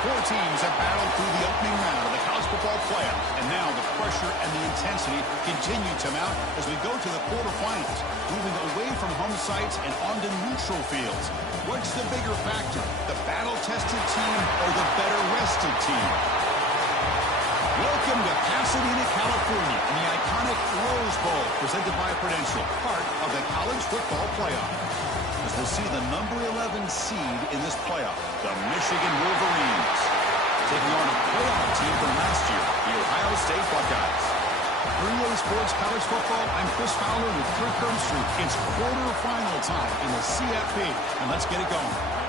Four teams have battled through the opening round of the college football playoff, and now the pressure and the intensity continue to mount as we go to the quarterfinals, moving away from home sites and onto neutral fields. What's the bigger factor, the battle-tested team or the better-rested team? Welcome to Pasadena, California, in the iconic Rose Bowl, presented by Prudential, part of the college football playoff. As we'll see the number 11 seed in this playoff, the Michigan Wolverines, taking on a playoff team from last year, the Ohio State Buckeyes. For EA Sports College Football, I'm Chris Fowler with Kirk Herbstreit. It's quarterfinal time in the CFP, and let's get it going.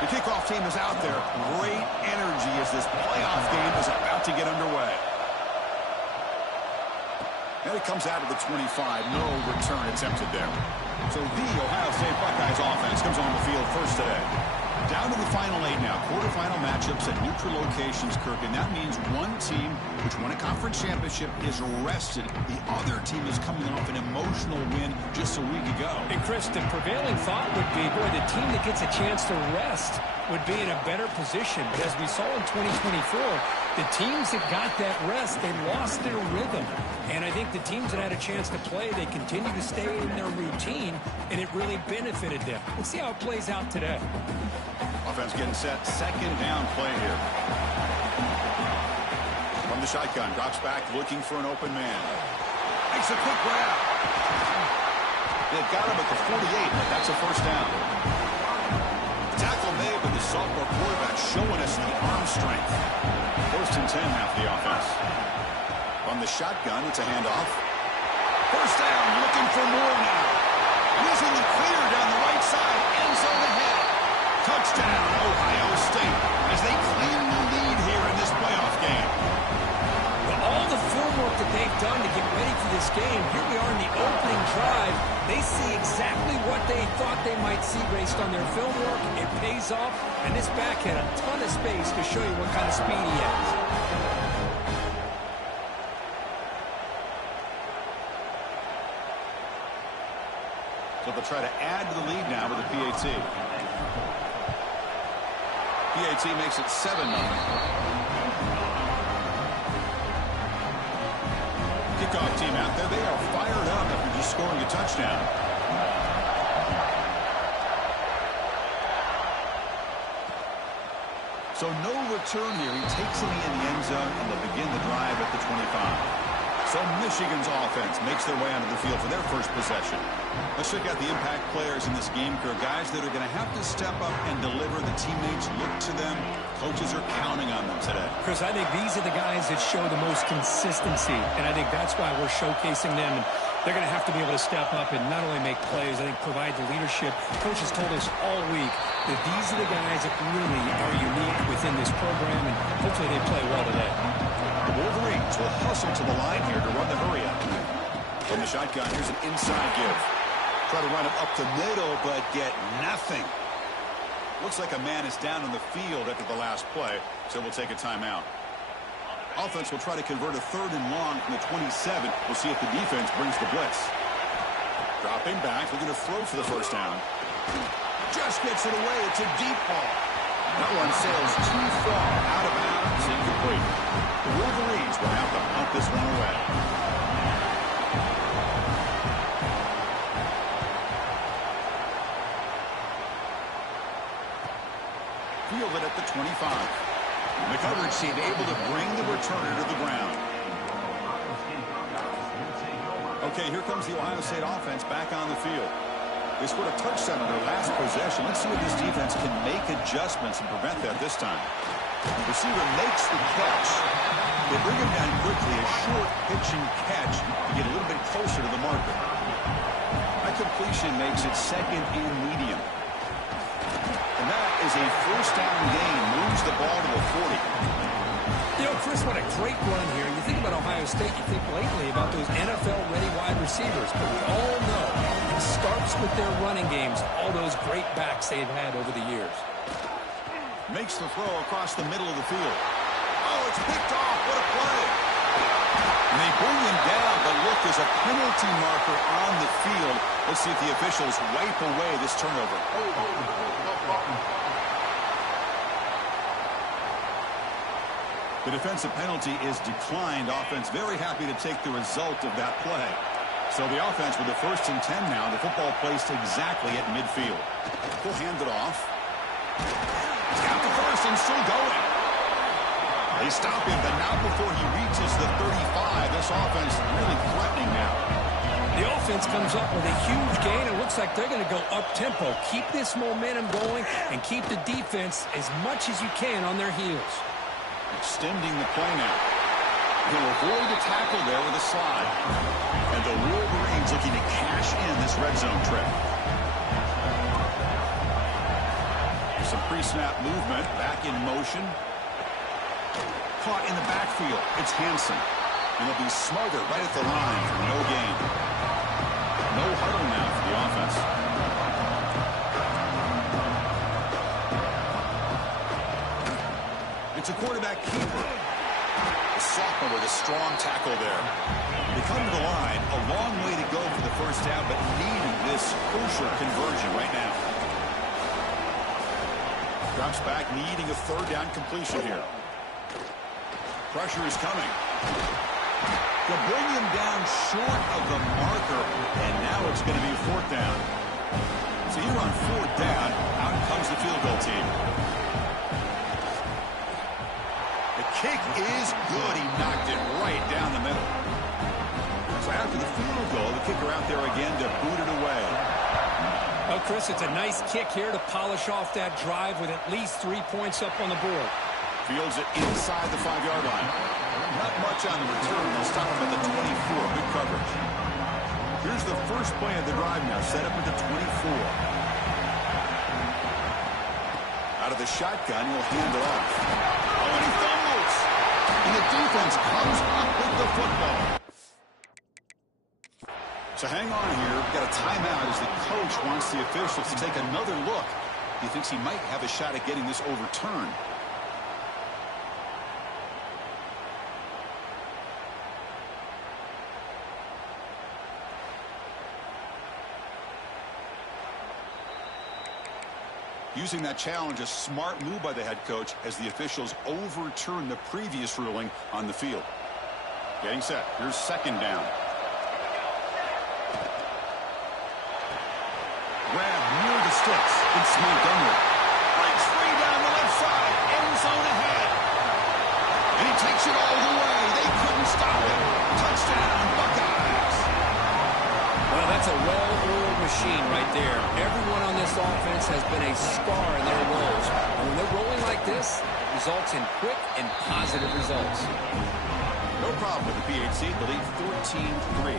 The kickoff team is out there. Great energy as this playoff game is about to get underway. And it comes out of the 25. No return attempted there. So the Ohio State Buckeyes offense comes on the field first today. Down to the final 8 now. Quarterfinal matchups at neutral locations, Kirk. And that means one team which won a conference championship is rested. The other team is coming off an emotional win just a week ago. And Chris, the prevailing thought would be, boy, the team that gets a chance to rest would be in a better position. But as we saw in 2024, the teams that got that rest, they lost their rhythm. And I think the teams that had a chance to play, they continue to stay in their routine, and it really benefited them. Let's see how it plays out today. Offense getting set. Second down play here. From the shotgun, drops back, looking for an open man. Makes a quick grab. They've got him at the 48, but that's a first down. Tackle made, but the sophomore quarterback showing us the arm strength. First and 10 half the offense. From the shotgun, it's a handoff. First down, looking for more now. Using the clear down the right side, end zone ahead. Touchdown, Ohio State, as they claim the lead here in this playoff game. Well, all the film work that they've done to get ready for this game, here we are in the opening drive. They see exactly what they thought they might see based on their film work. It pays off, and this back had a ton of space to show you what kind of speed he has. So they'll try to add to the lead now with a PAT. PAT makes it 7-0. Kickoff team out there. They are fired up after just scoring a touchdown. So no return here. He takes it in the end zone, and they'll begin the drive at the 25. So Michigan's offense makes their way onto the field for their first possession. Let's check out the impact players in this game, guys that are going to have to step up and deliver. The teammates look to them. Coaches are counting on them today. Chris, I think these are the guys that show the most consistency, and I think that's why we're showcasing them. And they're going to have to be able to step up and not only make plays, I think provide the leadership. Coach has told us all week that these are the guys that really are unique within this program, and hopefully they play well today. The Wolverines will hustle to the line here to run the hurry up. From the shotgun, here's an inside give. Try to run it up the middle, but get nothing. Looks like a man is down on the field after the last play, so we'll take a timeout. Offense will try to convert a 3rd and long from the 27. We'll see if the defense brings the blitz. Dropping back, looking to throw for the first down. Just gets it away. It's a deep ball. That one sails too far out of bounds, incomplete. The Wolverines will have to punt this one away. Fielded at the 25. The coverage team able to bring the returner to the ground. Okay, here comes the Ohio State offense back on the field. They scored a touchdown on their last possession. Let's see if this defense can make adjustments and prevent that this time. The receiver makes the catch. They bring him down quickly, a short pitch and catch to get a little bit closer to the marker. That completion makes it 2nd and medium. And that is a first down gain, moves the ball to the 40. You know, Chris, what a great run here. You think about Ohio State, you think lately about those NFL-ready wide receivers. But we all know it starts with their running games, all those great backs they've had over the years. Makes the throw across the middle of the field. Oh, it's picked off. What a play. And they bring him down, but look, there's a penalty marker on the field. Let's see if the officials wipe away this turnover. The defensive penalty is declined. Offense very happy to take the result of that play. So the offense with the 1st and 10 now. The football placed exactly at midfield. He'll hand it off. He's got the first and still going. They stop him, but now before he reaches the 35, this offense really threatening now. The offense comes up with a huge gain. It looks like they're going to go up-tempo. Keep this momentum going and keep the defense as much as you can on their heels. Extending the play now. He'll avoid the tackle there with a slide. And the Wolverines looking to cash in this red zone trip. Some pre-snap movement, back in motion. Caught in the backfield. It's Hansen. And they'll be smarter right at the line for no gain. No huddle now for the offense. It's a quarterback keeper. The sophomore with a strong tackle there. They come to the line. A long way to go for the first down, but needing this crucial conversion right now. Drops back, needing a 3rd down completion here. Pressure is coming. They'll bring him down short of the marker, and now it's going to be 4th down. So here on 4th down, out comes the field goal team. The kick is good. He knocked it right down the middle. So after the field goal, the kicker out there again to boot it away. Well, Chris, it's a nice kick here to polish off that drive with at least 3 points up on the board. Fields it inside the 5-yard line. Not much on the return. They'll stop him at the 24. Good coverage. Here's the first play of the drive now. Set up at the 24. Out of the shotgun, he'll hand it off. Oh, and he fumbles. And the defense comes up with the football. So hang on here. We've got a timeout as the coach wants the officials to take another look. He thinks he might have a shot at getting this overturned. Using that challenge, a smart move by the head coach as the officials overturn the previous ruling on the field. Getting set. Here's 2nd down. Grab near the sticks. It's Montgomery. Breaks free down the left side. End zone ahead. And he takes it all the way. They couldn't stop it. Touchdown, Buckeyes. Well, that's a well-oiled machine right there. Everyone on this offense has been a star in their roles. And when they're rolling like this, it results in quick and positive results. No problem with the PHC. The lead 14-3.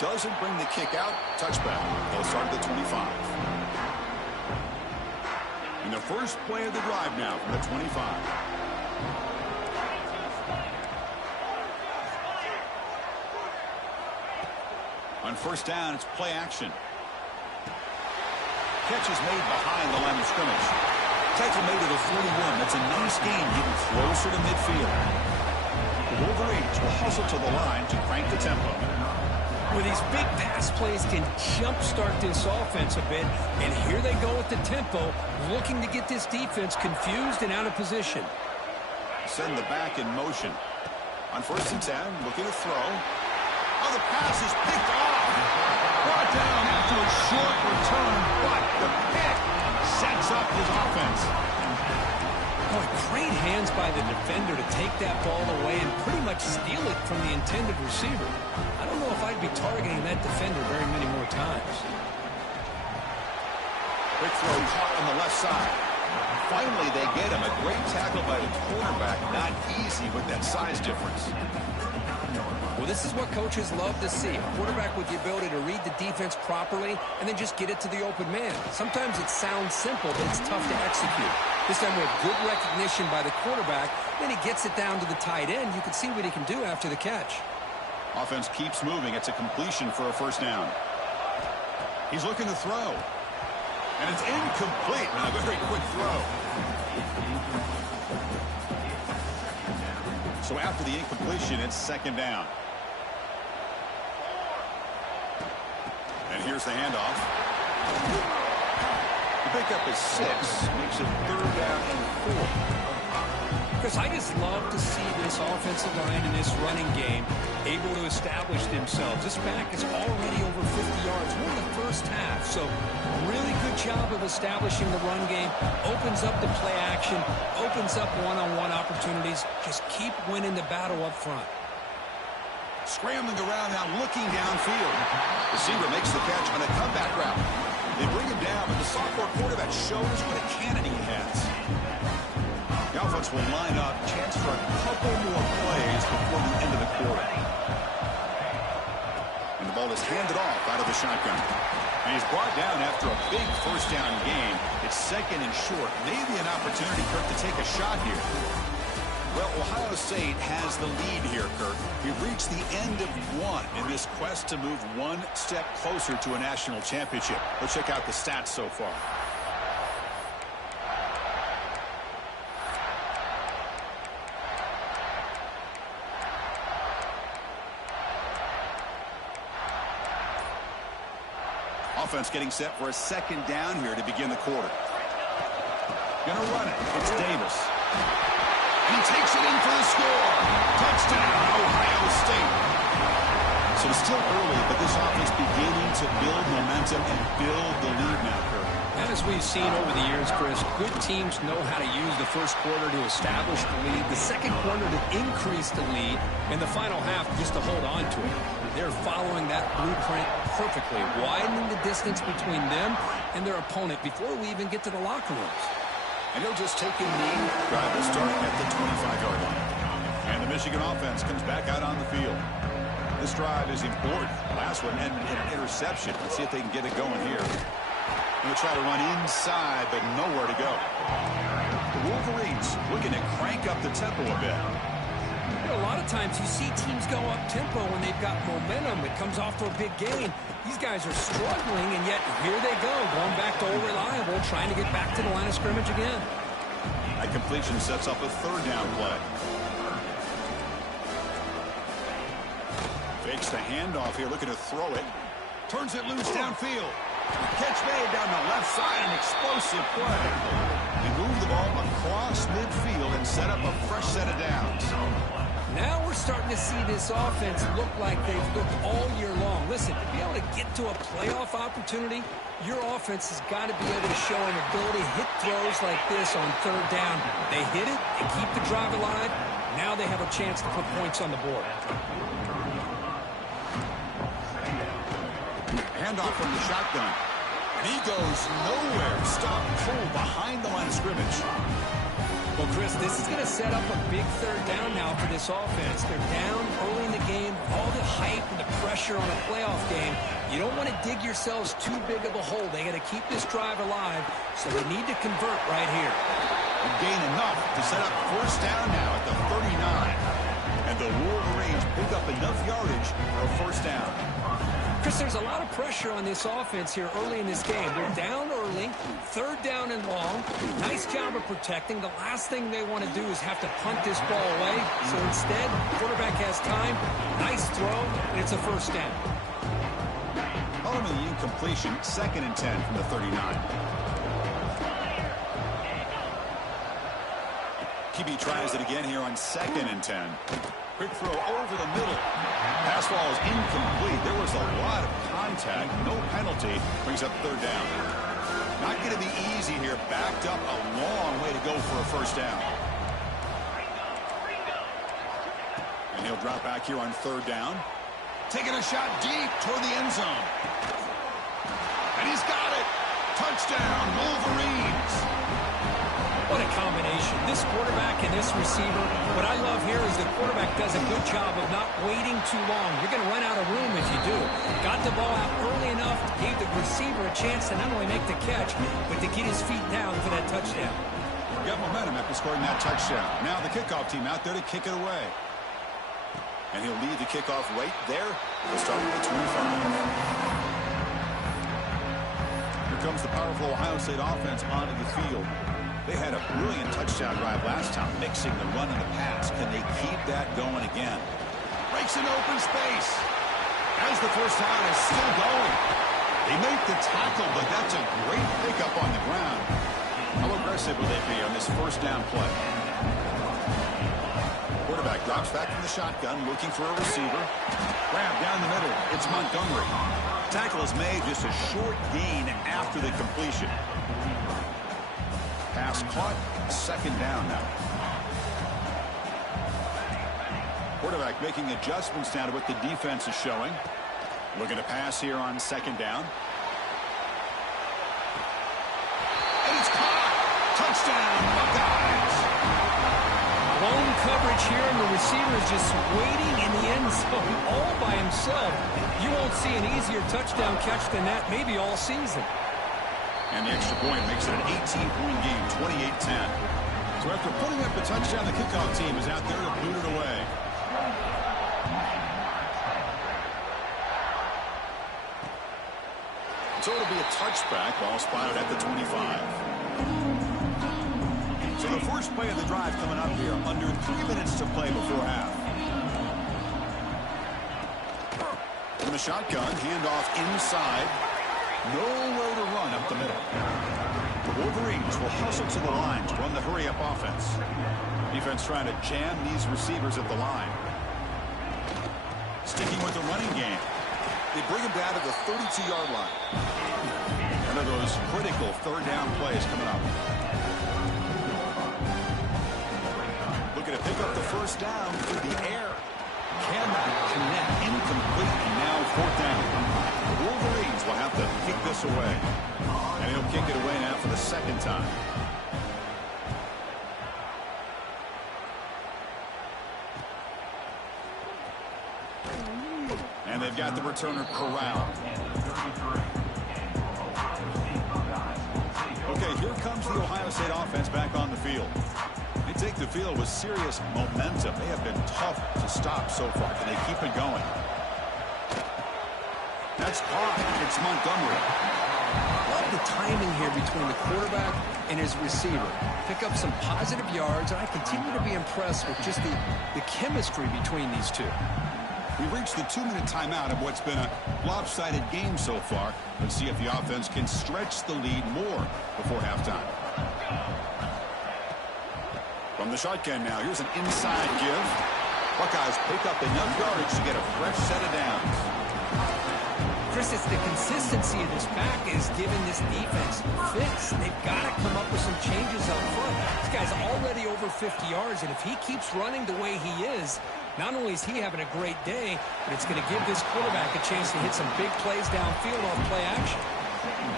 Doesn't bring the kick out. Touchback. They'll start at the 25. And the first play of the drive now from the 25. On 1st down, it's play action. Catch is made behind the line of scrimmage. Tackle made at the 41. That's a nice gain, getting closer to midfield. The Wolverines will hustle to the line to crank the tempo. Well, these big pass plays can jumpstart this offense a bit, and here they go at the tempo, looking to get this defense confused and out of position. Send the back in motion. On 1st and 10, looking to throw. Oh, the pass is picked off. Brought down after a short return, but the pick sets up his offense. Boy, great hands by the defender to take that ball away and pretty much steal it from the intended receiver. I don't know if I'd be targeting that defender very many more times. Quick throw caught on the left side. Finally, they get him. A great tackle by the quarterback. Not easy with that size difference. Well, this is what coaches love to see. A quarterback with the ability to read the defense properly and then just get it to the open man. Sometimes it sounds simple, but it's tough to execute. This time we have good recognition by the quarterback. Then he gets it down to the tight end. You can see what he can do after the catch. Offense keeps moving. It's a completion for a first down. He's looking to throw. And it's incomplete. Now, a very quick throw. So after the incompletion, it's second down. And here's the handoff. The pickup is 6. Makes it third down and 4. Chris, I just love to see this offensive line in this running game able to establish themselves. This back is already over 50 yards. We're in the first half, so really good job of establishing the run game. Opens up the play action, opens up one-on-one opportunities. Just keep winning the battle up front. Scrambling around now, looking downfield. Receiver makes the catch on a comeback route. They bring him down, but the sophomore quarterback shows what a cannon he has. The offense will line up, chance for a couple more plays before the end of the quarter. And the ball is handed off out of the shotgun. And he's brought down after a big first down game. It's second and short. Maybe an opportunity, Kirk, to take a shot here. Well, Ohio State has the lead here, Kirk. We've reached the end of one in this quest to move one step closer to a national championship. Let's check out the stats so far. Offense getting set for a second down here to begin the quarter. Gonna run it. It's Davis. And he takes it in for the score. Touchdown, Ohio State. So it's still early, but this offense beginning to build momentum and build the lead now, Kirk. And as we've seen over the years, Chris, good teams know how to use the first quarter to establish the lead, the second quarter to increase the lead, and the final half just to hold on to it. They're following that blueprint perfectly, widening the distance between them and their opponent before we even get to the locker rooms. And he'll just take a knee. Drive will start at the 25-yard line. And the Michigan offense comes back out on the field. This drive is important. Last one ended in an interception. Let's see if they can get it going here. They'll try to run inside, but nowhere to go. The Wolverines looking to crank up the tempo a bit. A lot of times you see teams go up tempo when they've got momentum. It comes off to a big gain. These guys are struggling, and yet here they go, going back to old reliable, trying to get back to the line of scrimmage again. That completion sets up a third down play. Fakes the handoff here, looking to throw it. Turns it loose downfield. Catch made down the left side, an explosive play. They move the ball across midfield and set up a fresh set of downs. Now we're starting to see this offense look like they've looked all year long. Listen, to be able to get to a playoff opportunity, your offense has got to be able to show an ability to hit throws like this on third down. They hit it, they keep the drive alive. Now they have a chance to put points on the board. Handoff from the shotgun. And he goes nowhere. Stop pull behind the line of scrimmage. Well, Chris, this is going to set up a big third down now for this offense. They're down early in the game. All the hype and the pressure on a playoff game. You don't want to dig yourselves too big of a hole. They got to keep this drive alive, so they need to convert right here. And gain enough to set up first down now at the 39. And the Wolverines pick up enough yardage for a first down. Chris, there's a lot of pressure on this offense here early in this game. They're down early, third down and long. Nice job of protecting. The last thing they want to do is have to punt this ball away. So instead, quarterback has time, nice throw, and it's a first down. Following the incompletion, 2nd and 10 from the 39. QB tries it again here on 2nd and 10. Quick throw over the middle. Pass ball is incomplete. There was a lot of contact. No penalty. Brings up third down. Not going to be easy here. Backed up a long way to go for a first down. And he'll drop back here on third down. Taking a shot deep toward the end zone. And he's got it. Touchdown, Wolverines. What a combination. This quarterback and this receiver. What I love here is the quarterback does a good job of not waiting too long. You're going to run out of room if you do. Got the ball out early enough, gave the receiver a chance to not only make the catch, but to get his feet down for that touchdown. Got momentum after scoring that touchdown. Now the kickoff team out there to kick it away. And he'll lead the kickoff right there. We'll start with the 25. Here comes the powerful Ohio State offense onto the field. They had a brilliant touchdown drive last time, mixing the run and the pass. Can they keep that going again? Breaks an open space. As the first down is still going. They make the tackle, but that's a great pickup on the ground. How aggressive will they be on this first down play? Quarterback drops back from the shotgun, looking for a receiver. Grab down the middle. It's Montgomery. Tackle is made, just a short gain after the completion. Pass caught, second down now. Quarterback making adjustments now to what the defense is showing. Looking to pass here on second down. And it's caught! Touchdown, Buckeyes! Lone coverage here, and the receiver is just waiting in the end zone all by himself. You won't see an easier touchdown catch than that maybe all season. And the extra point makes it an 18-point game, 28-10. So after putting up the touchdown, the kickoff team is out there to boot it away. So it'll be a touchback, ball spotted at the 25. So the first play of the drive coming up here, under 3 minutes to play before half. From the shotgun, handoff inside. Nowhere to run up the middle. The Wolverines will hustle to the line to run the hurry-up offense. Defense trying to jam these receivers at the line. Sticking with the running game. They bring him down to the 32-yard line. One of those critical third down plays coming up. Looking to pick up the first down through the air. Cannot connect. Incomplete, and now fourth down. The Wolverines will have to kick this away. And he'll kick it away now for the second time. And they've got the returner corralled. Okay, here comes the Ohio State offense back on the field. They take the field with serious momentum. They have been tough to stop so far. Can they keep it going? That's caught. It's Montgomery. Love the timing here between the quarterback and his receiver. Pick up some positive yards, and I continue to be impressed with just the chemistry between these two. We reached the 2-minute timeout of what's been a lopsided game so far. Let's see if the offense can stretch the lead more before halftime. From the shotgun now, here's an inside give. Buckeyes pick up enough yardage to get a fresh set of downs. Chris, it's the consistency of this back is giving this defense fits. They've got to come up with some changes up front. This guy's already over 50 yards, and if he keeps running the way he is, not only is he having a great day, but it's going to give this quarterback a chance to hit some big plays downfield on play action.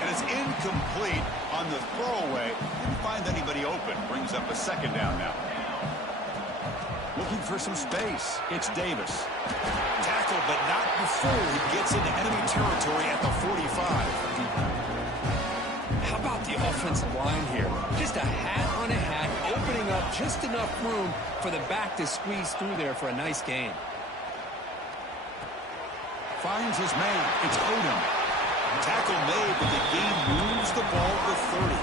And it's incomplete on the throwaway. Didn't find anybody open. Brings up a second down now. Looking for some space. It's Davis. Tackle, but not before he gets into enemy territory at the 45. How about the offensive line here? Just a hat on a hat, opening up just enough room for the back to squeeze through there for a nice gain. Finds his man. It's Odom. Tackle made, but the game moves the ball to 30.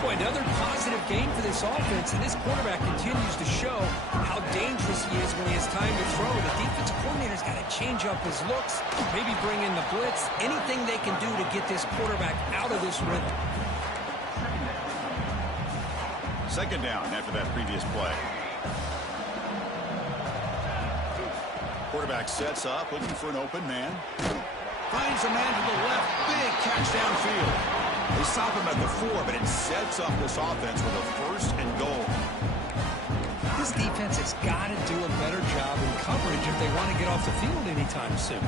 Boy, another positive game for this offense, and this quarterback continues to show how dangerous he is when he has time to throw. The defensive coordinator's got to change up his looks, maybe bring in the blitz, anything they can do to get this quarterback out of this rhythm. Second down after that previous play. Quarterback sets up, looking for an open man. Finds a man to the left. Big catch downfield. They stop him at the 4, but it sets up this offense with a first and goal. This defense has got to do a better job in coverage if they want to get off the field anytime soon.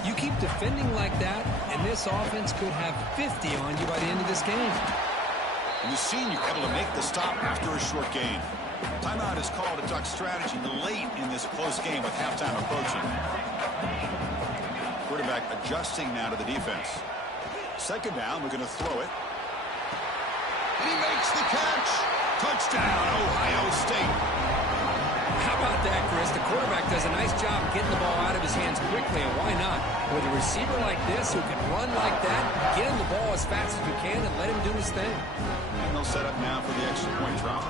You keep defending like that, and this offense could have 50 on you by the end of this game. And the senior able to make the stop after a short gain. Timeout is called to duck strategy late in this close game with halftime approaching. Quarterback adjusting now to the defense. Second down, we're going to throw it. And he makes the catch. Touchdown, Ohio State. How about that, Chris? The quarterback does a nice job getting the ball out of his hands quickly, and why not? With a receiver like this who can run like that, get him the ball as fast as you can and let him do his thing. And they'll set up now for the extra point drop.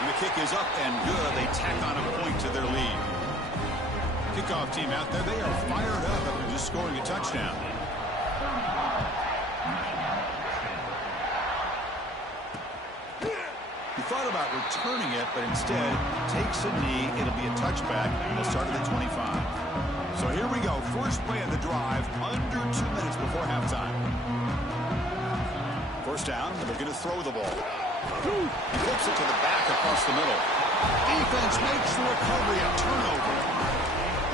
And the kick is up and good. They tack on a point to their lead. Kickoff team out there, they are fired up after just scoring a touchdown. He thought about returning it, but instead takes a knee. It'll be a touchback. They'll start at the 25. So here we go. First play of the drive, under 2 minutes before halftime. First down, they're going to throw the ball. He flips it to the back across the middle. Defense makes the recovery, a turnover.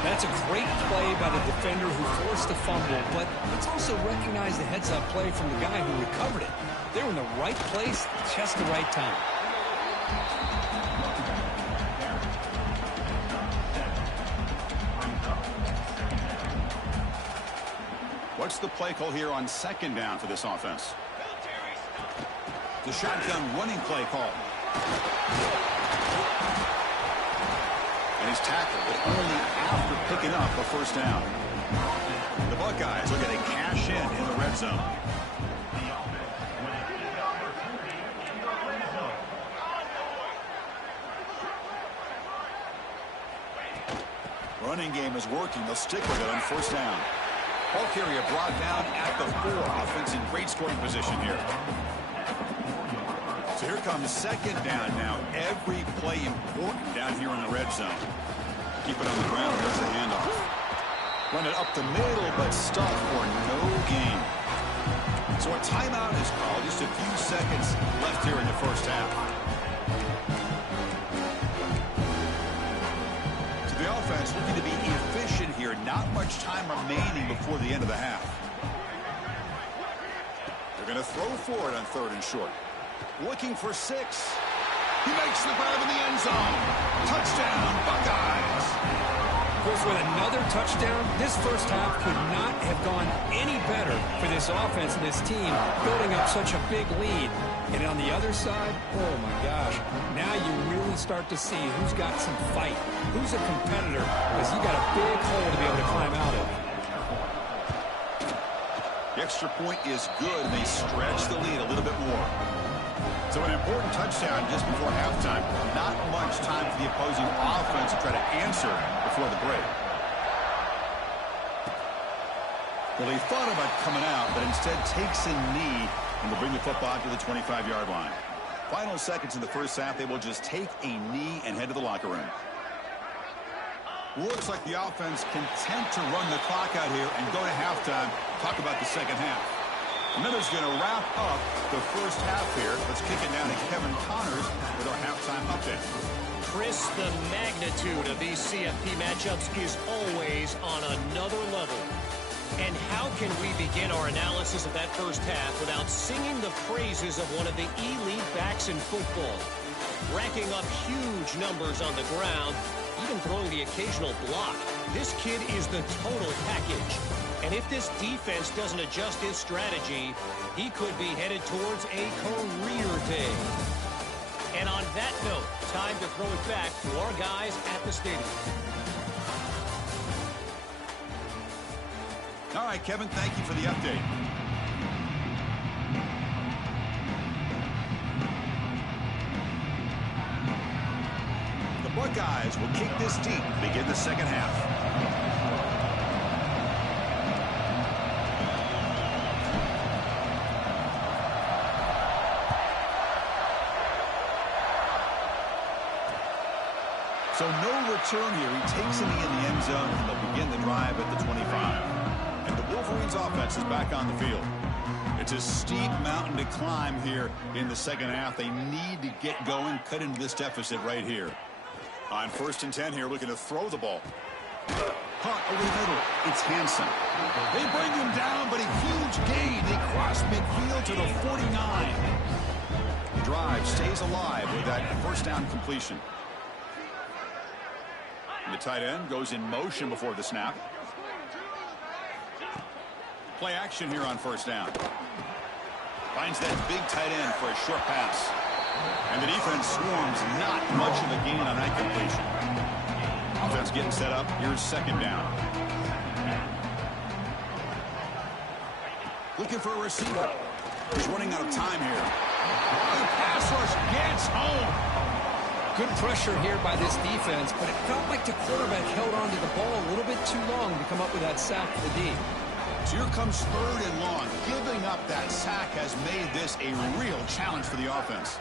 That's a great play by the defender who forced the fumble, but let's also recognize the heads-up play from the guy who recovered it. They were in the right place, just the right time. What's the play call here on second down for this offense? The shotgun running play call. And he's tackled, but only after picking up a first down. The Buckeyes are going to cash in the red zone. Running game is working. They'll stick with it on first down. Ball carrier brought down at the 4. Offense in great scoring position here. So here comes second down now. Every play important down here in the red zone. Keep it on the ground. There's the handoff. Run it up the middle, but stuck for no gain. So a timeout is called. Just a few seconds left here in the first half. So the offense looking to be efficient here. Not much time remaining before the end of the half. They're going to throw for it on third and short. Looking for 6. He makes the grab in the end zone. Touchdown, Buckeyes. With another touchdown, this first half could not have gone any better for this offense and this team, building up such a big lead. And on the other side, oh my gosh, now you really start to see who's got some fight, who's a competitor, because you got a big hole to be able to climb out of. The extra point is good. They stretch the lead a little bit more. So an important touchdown just before halftime. Not much time for the opposing offense to try to answer before the break. Well, he thought about coming out, but instead takes a knee and will bring the football to the 25-yard line. Final seconds in the first half, they will just take a knee and head to the locker room. Looks like the offense content to run the clock out here and go to halftime. Talk about the second half. Miller's going to wrap up the first half here. Let's kick it down to Kevin Connors with our halftime update. Chris, the magnitude of these CFP matchups is always on another level. And how can we begin our analysis of that first half without singing the praises of one of the elite backs in football? Racking up huge numbers on the ground, even throwing the occasional block. This kid is the total package. And if this defense doesn't adjust his strategy, he could be headed towards a career day. And on that note, time to throw it back to our guys at the stadium. All right, Kevin, thank you for the update. The Buckeyes will kick this deep to begin the second half. So no return here. He takes a knee in the end zone, and they'll begin the drive at the 25. And the Wolverines offense is back on the field. It's a steep mountain to climb here in the second half. They need to get going, cut into this deficit right here. On 1st and 10 here, looking to throw the ball. Caught over the middle. It's Hansen. They bring him down, but a huge gain. They cross midfield to the 49. The drive stays alive with that first down completion. The tight end goes in motion before the snap. Play action here on first down. Finds that big tight end for a short pass. And the defense swarms, not much of a gain on that completion. Offense getting set up. Here's second down. Looking for a receiver. He's running out of time here. The pass rush gets home. Good pressure here by this defense, but it felt like the quarterback held on to the ball a little bit too long to come up with that sack for the D. So here comes third and long. Giving up that sack has made this a real challenge for the offense.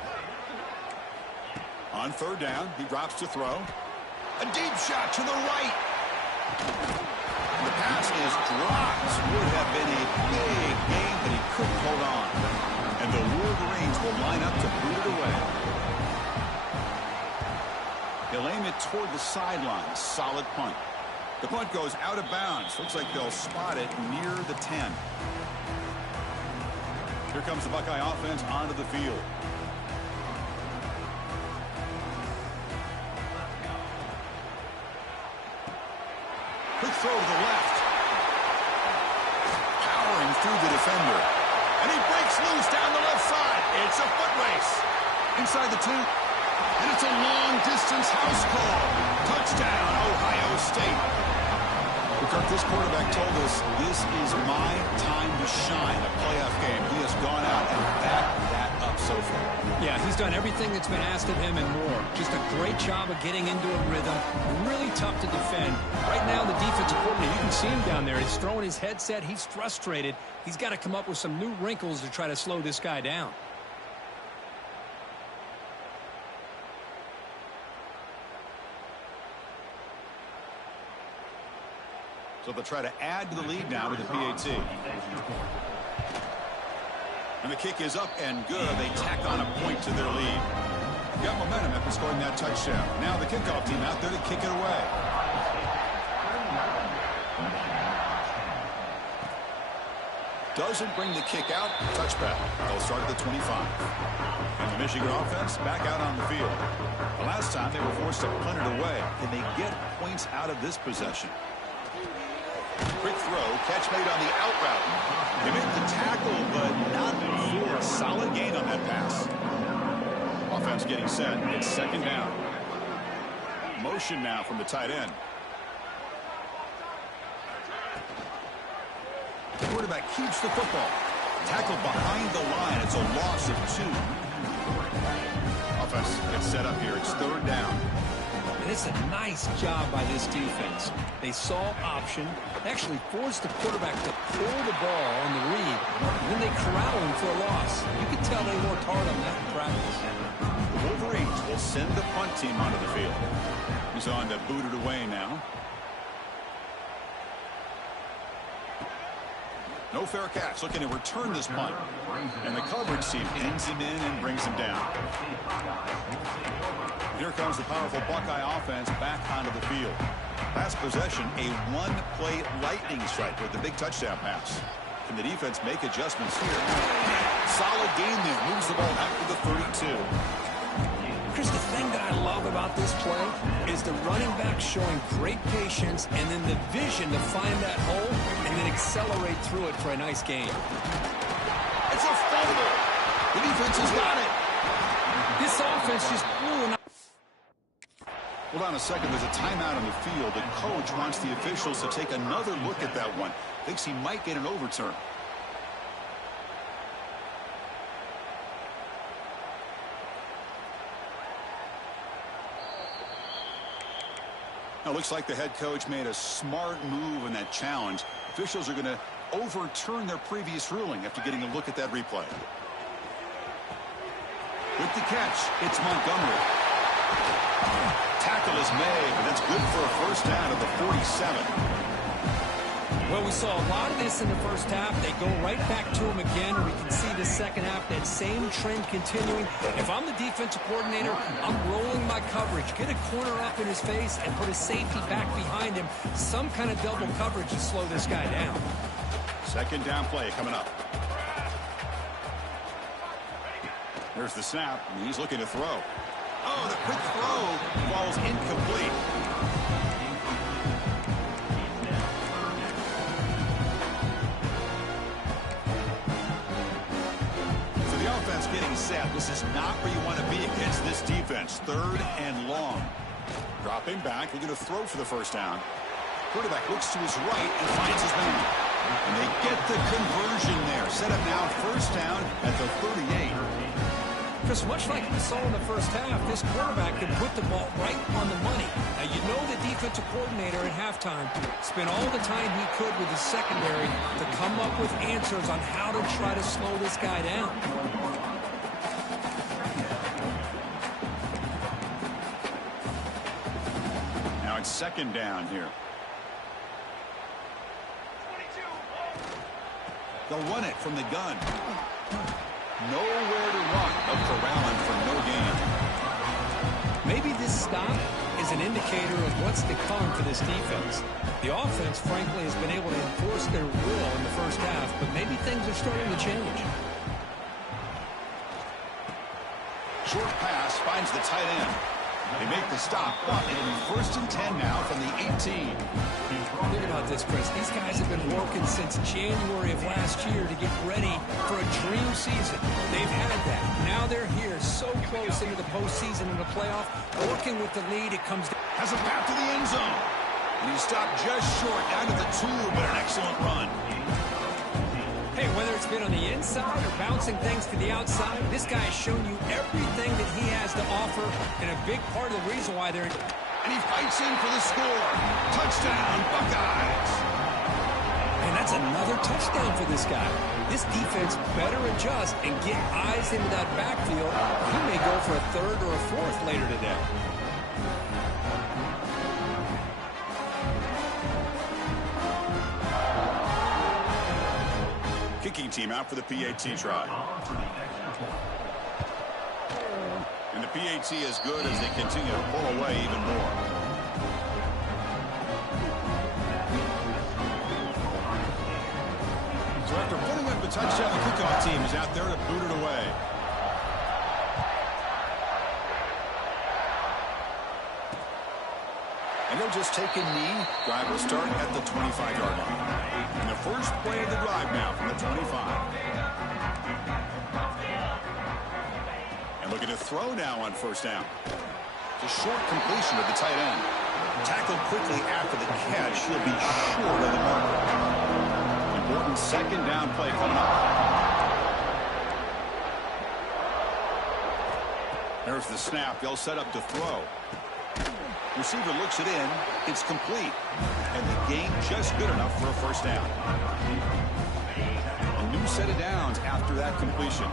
On third down, he drops to throw. A deep shot to the right. The pass is dropped. Would have been a big game, but he couldn't hold on. And the Wolverines will line up to boot it away. He'll aim it toward the sideline. Solid punt. The punt goes out of bounds. Looks like they'll spot it near the 10. Here comes the Buckeye offense onto the field. Quick throw to the left. Powering through the defender. And he breaks loose down the left side. It's a foot race. Inside the 2. And it's a long-distance house call. Touchdown, Ohio State. Kirk, this quarterback told us this is my time to shine, a playoff game. He has gone out and backed that up so far. Yeah, he's done everything that's been asked of him and more. Just a great job of getting into a rhythm. Really tough to defend. Right now, the defensive coordinator, you can see him down there. He's throwing his headset. He's frustrated. He's got to come up with some new wrinkles to try to slow this guy down. So they'll try to add to the lead now with the PAT. And the kick is up and good. They tack on a point to their lead. Got momentum after scoring that touchdown. Now the kickoff team out there to kick it away. Doesn't bring the kick out. Touchback. They'll start at the 25. And the Michigan offense back out on the field. The last time they were forced to punt it away. Can they get points out of this possession? Quick throw, catch made on the out route. They made the tackle, but not before. Solid gain on that pass. Offense getting set. It's second down. Motion now from the tight end. The quarterback keeps the football. Tackled behind the line. It's a loss of 2. Offense gets set up here. It's third down. And it's a nice job by this defense. They saw option, actually forced the quarterback to pull the ball on the read, and then they corral him for a loss. You can tell they worked hard on that in practice. The Wolverines will send the punt team onto the field. He's on to boot it away now. No fair catch, looking to return this punt. And the coverage team pins him in and brings him down. Here comes the powerful Buckeye offense back onto the field. Last possession, a one-play lightning strike with the big touchdown pass. Can the defense make adjustments here? Solid game there. Moves the ball out to the 32. Chris, the thing that I love about this play is the running back showing great patience and then the vision to find that hole and then accelerate through it for a nice gain. It's a fumble. The defense has got it. This offense just blew an... Hold on a second. There's a timeout on the field. The coach wants the officials to take another look at that one. Thinks he might get an overturn. Now, looks like the head coach made a smart move in that challenge. Officials are going to overturn their previous ruling after getting a look at that replay. With the catch, it's Montgomery. Tackle is made, but that's good for a first down at the 47. Well, we saw a lot of this in the first half. They go right back to him again. We can see the second half, that same trend continuing. If I'm the defensive coordinator, I'm rolling my coverage. Get a corner up in his face and put a safety back behind him. Some kind of double coverage to slow this guy down. Second down play coming up. There's the snap, and he's looking to throw. Oh, the quick throw falls incomplete. So the offense getting set. This is not where you want to be against this defense. 3rd and long. Dropping back. We're going to throw for the first down. Quarterback looks to his right and finds his man. And they get the conversion there. Set up now 1st down at the 38. Chris, much like we saw in the first half, this quarterback can put the ball right on the money. Now, you know the defensive coordinator at halftime spent all the time he could with his secondary to come up with answers on how to try to slow this guy down. Now it's 2nd down here. They'll run it from the gun. Nowhere to run. They'll corral him for no gain. Maybe this stop is an indicator of what's to come for this defense. The offense, frankly, has been able to enforce their will in the first half, but maybe things are starting to change. Short pass finds the tight end. They make the stop, but it'll be 1st and 10 now from the 18. Think about this, Chris. These guys have been working since January of last year to get ready for a dream season. They've had that. Now they're here so close into the postseason and the playoff. Working with the lead, it comes down. Has a path to the end zone. And he stopped just short, down to the 2, but an excellent run. Hey, whether it's been on the inside or bouncing things to the outside, this guy has shown you everything that he has to offer, and a big part of the reason why they're... And he fights in for the score. Touchdown, Buckeyes. And that's another touchdown for this guy. This defense better adjust and get eyes into that backfield. He may go for a 3rd or a 4th later today. Kicking team out for the PAT try. And the PAT is good as they continue to pull away even more. So after putting up the touchdown, the kickoff team is out there to boot it away. And they'll just take a knee. Drive will start at the 25-yard line. And the first play of the drive now from the 25. And looking to throw now on 1st down. It's a short completion to the tight end. Tackled quickly after the catch. He'll be short of the mark. Important 2nd down play coming up. There's the snap. They'll set up to throw. Receiver looks it in. It's complete. And the gain just good enough for a 1st down. A new set of downs after that completion.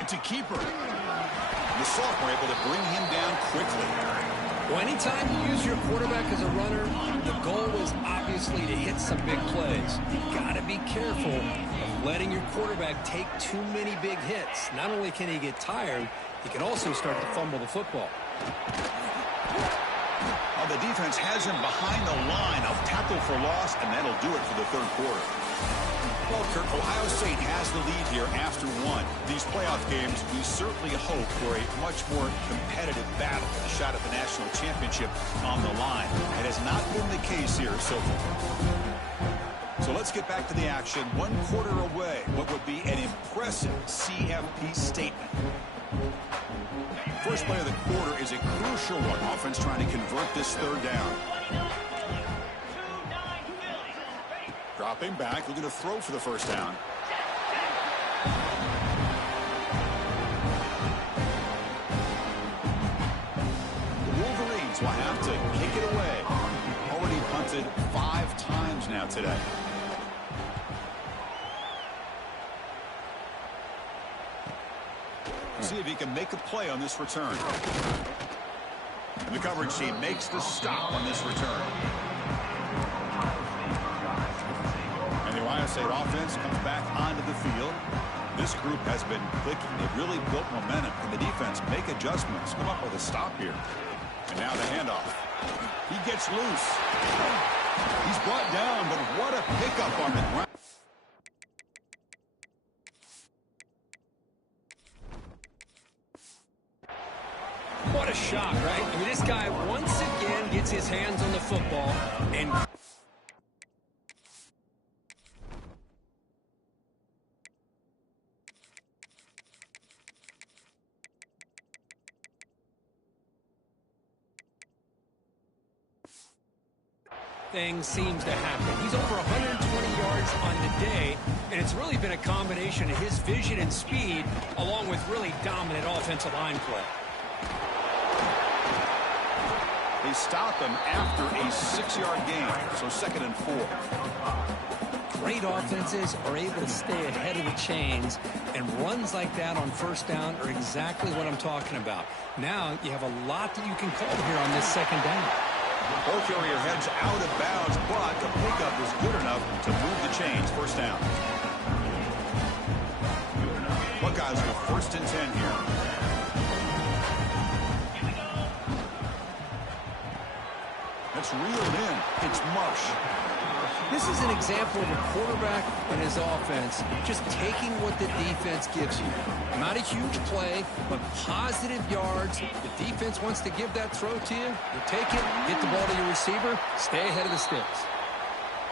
It's a keeper. The sophomore able to bring him down quickly. Well, anytime you use your quarterback as a runner, the goal is obviously to hit some big plays. You've got to be careful of letting your quarterback take too many big hits. Not only can he get tired, he can also start to fumble the football. The defense has him behind the line of tackle for loss, and that'll do it for the 3rd quarter. Well, Kirk, Ohio State has the lead here after 1. These playoff games, we certainly hope for a much more competitive battle with a shot at the national championship on the line. It has not been the case here so far. So let's get back to the action. 1 quarter away. What would be an impressive CFP statement. First play of the quarter is a crucial one. Offense trying to convert this 3rd down. Dropping back, looking to throw for the 1st down. The Wolverines will have to kick it away. Already punted 5 times now today. See if he can make a play on this return. And the coverage team makes the stop on this return. And the Ohio State offense comes back onto the field. This group has been clicking. They've really built momentum. And the defense make adjustments. Come up with a stop here. And now the handoff. He gets loose. He's brought down, but what a pickup on the ground. What a shot, right? I mean, this guy once again gets his hands on the football and thing seems to happen. He's over 120 yards on the day, and it's really been a combination of his vision and speed along with really dominant offensive line play. They stop him after a 6-yard gain, so 2nd and 4. Great offenses are able to stay ahead of the chains, and runs like that on first down are exactly what I'm talking about. Now you have a lot that you can call here on this 2nd down. Ball carrier heads out of bounds, but the pickup is good enough to move the chains. 1st down. Buckeyes with 1st and 10 here. That's reeled in. It's Marsh. This is an example of a quarterback and his offense just taking what the defense gives you. Not a huge play, but positive yards. The defense wants to give that throw to you. You take it, get the ball to your receiver, stay ahead of the sticks.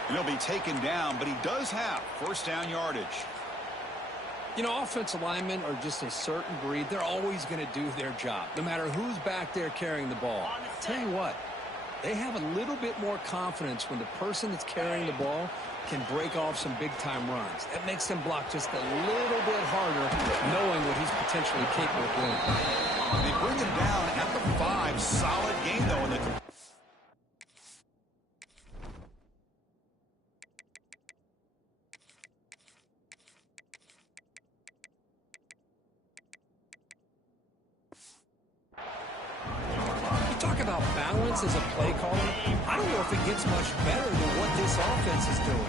And he'll be taken down, but he does have 1st down yardage. You know, offensive linemen are just a certain breed. They're always going to do their job, no matter who's back there carrying the ball. I'll tell you what. They have a little bit more confidence when the person that's carrying the ball can break off some big-time runs. That makes them block just a little bit harder, knowing what he's potentially capable of doing. They bring him down at the 5. Solid game, though, in the... Talk about balance as a play caller. I don't know if it gets much better than what this offense is doing.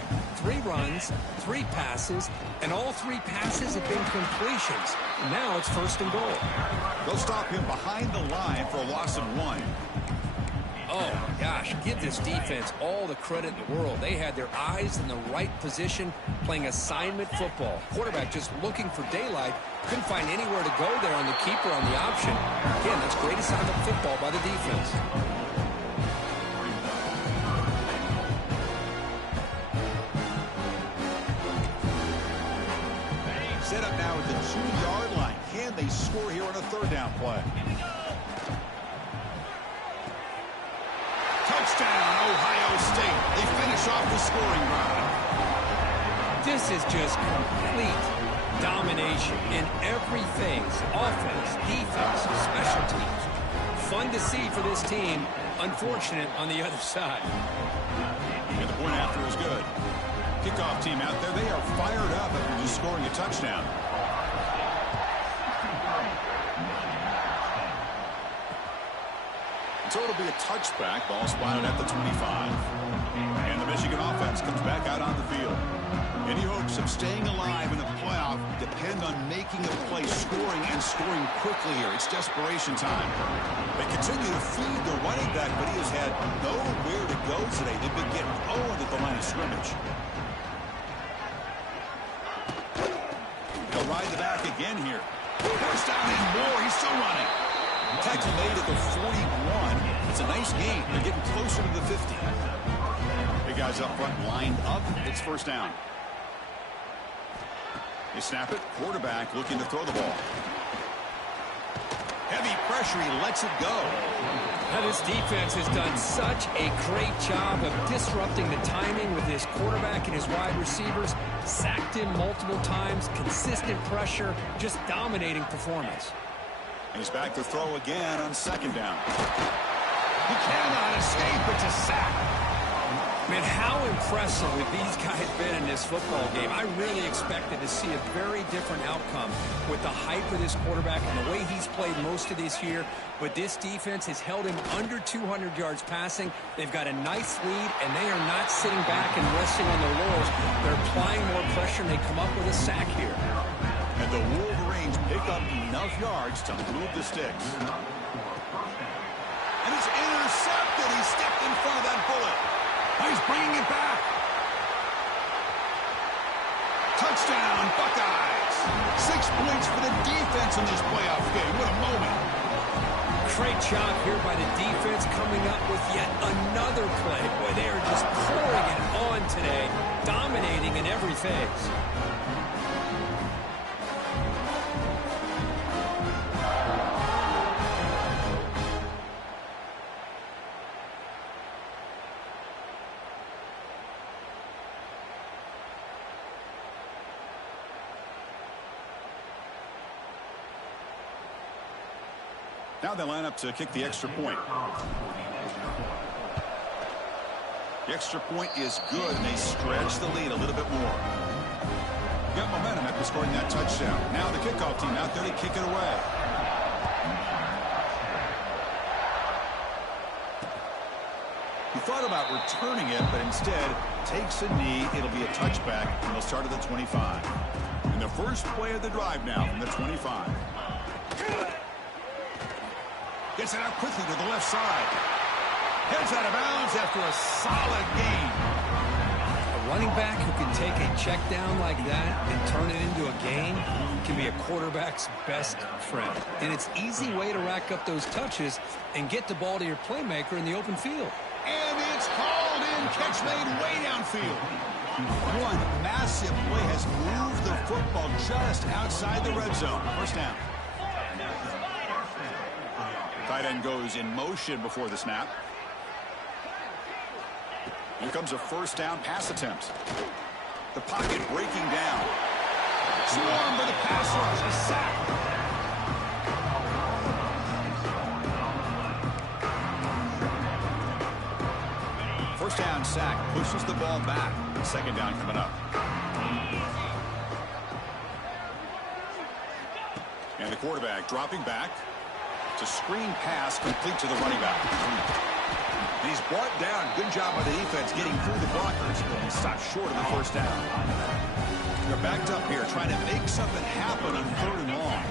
3 runs, 3 passes, and all 3 passes have been completions. Now it's 1st and goal. They'll stop him behind the line for a loss of 1. Oh, my gosh, give this defense all the credit in the world. They had their eyes in the right position, playing assignment football. Quarterback just looking for daylight. Couldn't find anywhere to go there on the keeper on the option. Again, that's great assignment football by the defense. Set up now at the 2-yard line. Can they score here on a 3rd down play? Touchdown, Ohio State. They finish off the scoring drive. This is just complete domination in every phase. Offense, defense, special teams. Fun to see for this team. Unfortunate on the other side. And the point after is good. Kickoff team out there. They are fired up after just scoring a touchdown. So it'll be a touchback. Ball spotted at the 25. And the Michigan offense comes back out on the field. Any hopes of staying alive in the playoff depend on making a play, scoring, and scoring quickly here. It's desperation time. They continue to feed the running back, but he has had nowhere to go today. They've been getting owned at the line of scrimmage. He'll ride the back again here. First down and more. He's still running. Tackle made at the 41. It's a nice gain. They're getting closer to the 50. Big guys up front lined up. It's 1st down. They snap it. Quarterback looking to throw the ball. Heavy pressure. He lets it go. Now this defense has done such a great job of disrupting the timing with his quarterback and his wide receivers. Sacked him multiple times. Consistent pressure. Just dominating performance. And he's back to throw again on 2nd down. He cannot escape. It's a sack. Man, how impressive have these guys been in this football game? I really expected to see a very different outcome with the hype of this quarterback and the way he's played most of this year. But this defense has held him under 200 yards passing. They've got a nice lead, and they are not sitting back and resting on their laurels. They're applying more pressure, and they come up with a sack here. And the Wolverines pick up enough yards to move the sticks. And it's intercepted. He stepped in front of that bullet. He's bringing it back. Touchdown, Buckeyes. 6 points for the defense in this playoff game. What a moment. Great job here by the defense coming up with yet another play. Boy, they are just pouring it on today, dominating in every phase. Now they line up to kick the extra point. The extra point is good, and they stretch the lead a little bit more. Got momentum after scoring that touchdown. Now the kickoff team out there to kick it away. He thought about returning it, but instead takes a knee. It'll be a touchback, and they'll start at the 25. And the first play of the drive now from the 25. Gets it out quickly to the left side. Heads out of bounds after a solid gain. A running back who can take a check down like that and turn it into a gain can be a quarterback's best friend. And it's an easy way to rack up those touches and get the ball to your playmaker in the open field. And it's called in. Catch made way downfield. One massive play has moved the football just outside the red zone. First down. Tight end goes in motion before the snap. Here comes a first down pass attempt. The pocket breaking down. Swarmed by the pass rush. A sack. First down sack pushes the ball back. Second down coming up. And the quarterback dropping back. It's a screen pass complete to the running back. And he's brought down. Good job by the defense getting through the blockers. And stopped short of the first down. They're backed up here trying to make something happen on 3rd and long.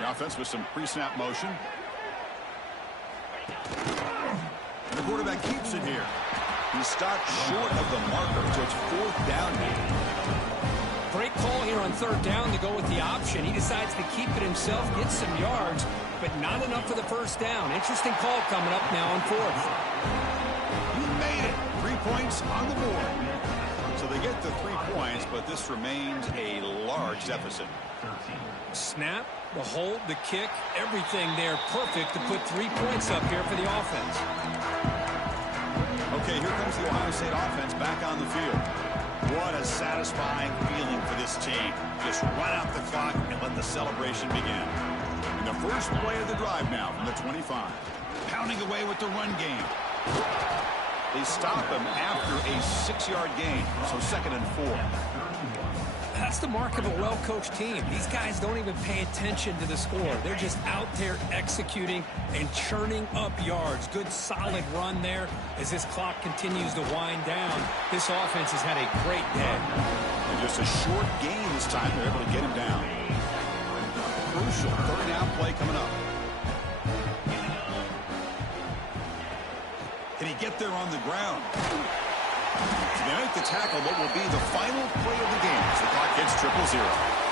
The offense with some pre-snap motion. And the quarterback keeps it here. He stopped short of the marker, so it's 4th down now. Great call here on 3rd down to go with the option. He decides to keep it himself, get some yards, but not enough for the first down. Interesting call coming up now on 4th. You made it. 3 points on the board. So they get the 3 points, but this remains a large deficit. Snap, the hold, the kick, everything there perfect to put 3 points up here for the offense. Okay, here comes the Ohio State offense back on the field. What a satisfying feeling for this team. Just run out the clock and let the celebration begin. And the first play of the drive now from the 25. Pounding away with the run game. They stop him after a 6-yard gain, so 2nd and 4. That's the mark of a well-coached team. These guys don't even pay attention to the score. They're just out there executing and churning up yards. Good, solid run there as this clock continues to wind down. This offense has had a great day. And just a short gain this time. They're able to get him down. Crucial 3rd down play coming up. Can he get there on the ground? They make the tackle, what will be the final play of the game as the clock hits 0-0.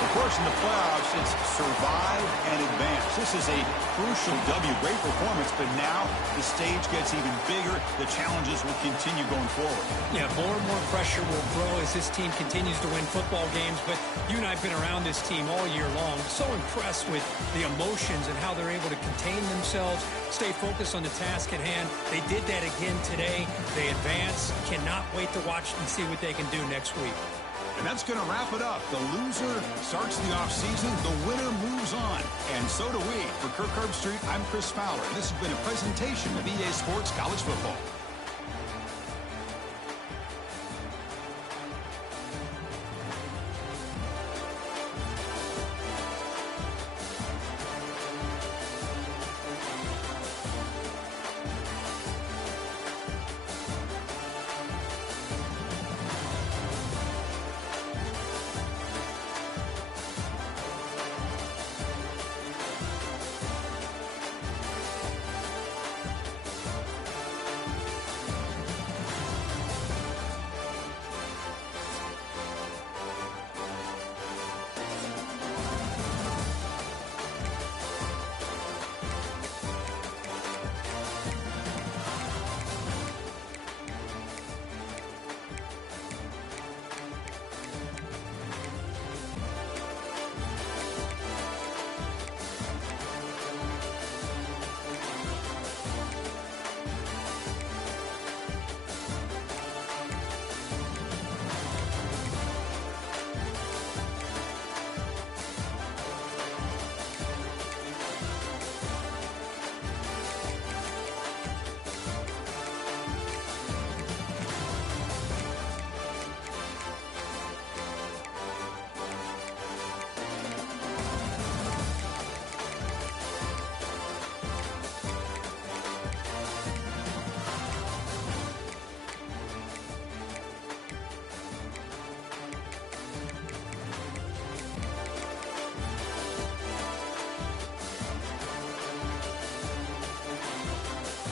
Of course, in the playoffs, it's survive and advance. This is a crucial W. Great performance, but now the stage gets even bigger. The challenges will continue going forward. Yeah, more and more pressure will grow as this team continues to win football games, but you and I have been around this team all year long. So impressed with the emotions and how they're able to contain themselves, stay focused on the task at hand. They did that again today. They advance. Cannot wait to watch and see what they can do next week. And that's going to wrap it up. The loser starts the offseason. The winner moves on. And so do we. For Kirk Herbstreit, I'm Chris Fowler. And this has been a presentation of EA Sports College Football.